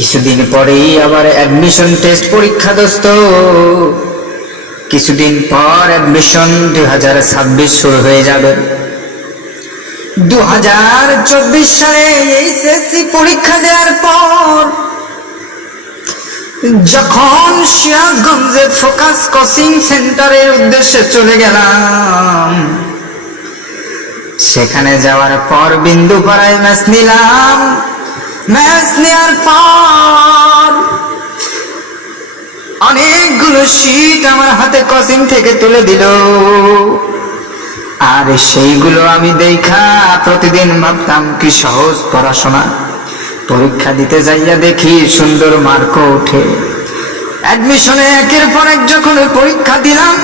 কিছুদিন পরেই আবার অ্যাডমিশন টেস্ট পরীক্ষা দোস্ত। কিছুদিন পর অ্যাডমিশন 2026 শুরু হয়ে যাবে। 2024 সালে এইচএসসি পরীক্ষা দেওয়ার পর যখন সিরাজগঞ্জে ফোকাস কোচিং সেন্টারের উদ্দেশ্যে চলে গেলাম, সেখানে যাওয়ার পর বিন্দুপাড়ায় ম্যাচ নিলাম। ম্যাচ নেওয়ার পর অনেকগুলো শীট আমার হাতে কোচিং থেকে তুলে দিল, আর সেইগুলো আমি দেখা প্রতিদিন ভাবতাম কি সহজ পড়াশোনা। পরীক্ষা দিতে যাইয়া দেখি সুন্দর মার্ক ওঠে। অ্যাডমিশনে একের পর এক যখন পরীক্ষা দিলাম,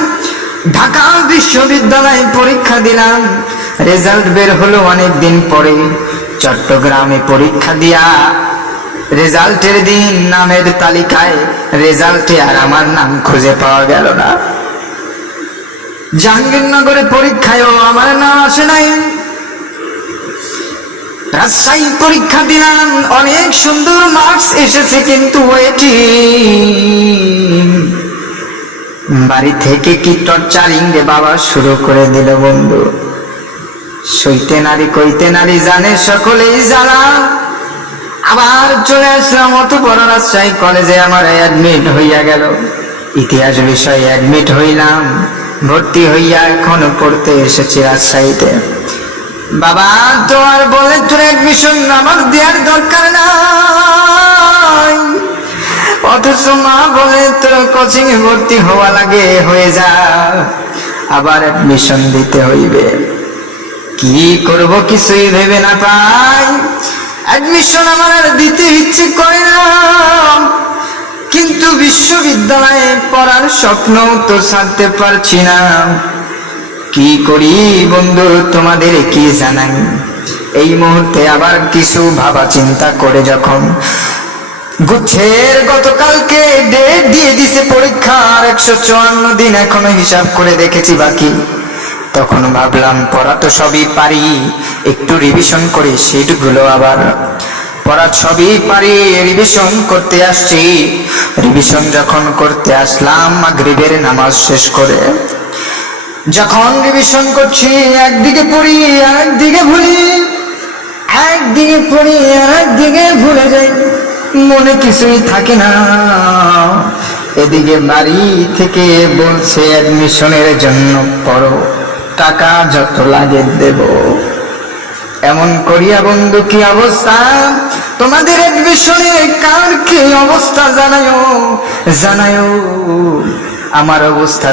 ঢাকা বিশ্ববিদ্যালয়ে পরীক্ষা দিলাম, রেজাল্ট বের হলো অনেক দিন পরে। চট্টগ্রামে পরীক্ষা দিয়া রেজাল্টের দিন নামের তালিকায় রেজাল্টে আর আমার নাম খুঁজে পাওয়া গেল না। জাহাঙ্গীরনগরে পরীক্ষায়ও আমার নাম আসে নাই। রাজশাহী পরীক্ষা দিলাম, অনেক সুন্দর মার্কস এসেছে, কিন্তু বাড়ি থেকে কি টর্চারিং রে বাবা শুরু করে দিল বন্ধু। সইতে নারী কইতে নারী জানে সকলেই জ্বালা। আবার চলে আসলাম অত বড় রাজশাহী কলেজে, আমার অ্যাডমিট হইয়া গেল। ইতিহাস বিষয়ে অ্যাডমিট হইলাম, ভর্তি হইয়া এখন পড়তে এসেছি রাজশাহীতে। বাবা তো আর বলে তোর অ্যাডমিশন আমার দেওয়ার দরকার নাই, অথচ মা বলে তোর কোচিং এ ভর্তি হওয়া লাগে, হয়ে যা, আবার অ্যাডমিশন দিতে হইবে। কি করব কিছুই ভেবে না পাই। অ্যাডমিশন আমার আর দিতে ইচ্ছে করে না, কিন্তু বিশ্ববিদ্যালয়ে পড়ার স্বপ্ন তো ছাড়তে পারছি না। কি করি বন্ধু তোমাদের কি জানাই। এই মুহূর্তে আবার কিছু ভাবা চিন্তা করে যখন গুচ্ছের গতকালকে ডেট দিয়ে দিছে পরীক্ষার, 154 দিন এখনো হিসাব করে দেখেছি বাকি। তখন ভাবলাম পড়া তো সবই পারি, একটু রিভিশন করে সেটগুলো আবার পড়া সবই পারি, রিভিশন করতে আসছি। রিভিশন যখন করতে আসলাম মাগরিবের নামাজ শেষ করে, যখন রিভিশন করছি একদিকে পড়ি আর একদিকে ভুলি, একদিকে পড়ি আর একদিকে ভুলে যাই, মনে কিছুই থাকে না। এদিকে বাড়ি থেকে বলছে অ্যাডমিশনের জন্য পড়ো, টাকা যত লাগে দেব। এমন করিয়া বন্ধু কি অবস্থা, তোমাদের অ্যাডমিশনের কার কি অবস্থা জানায়ও, আমার অবস্থা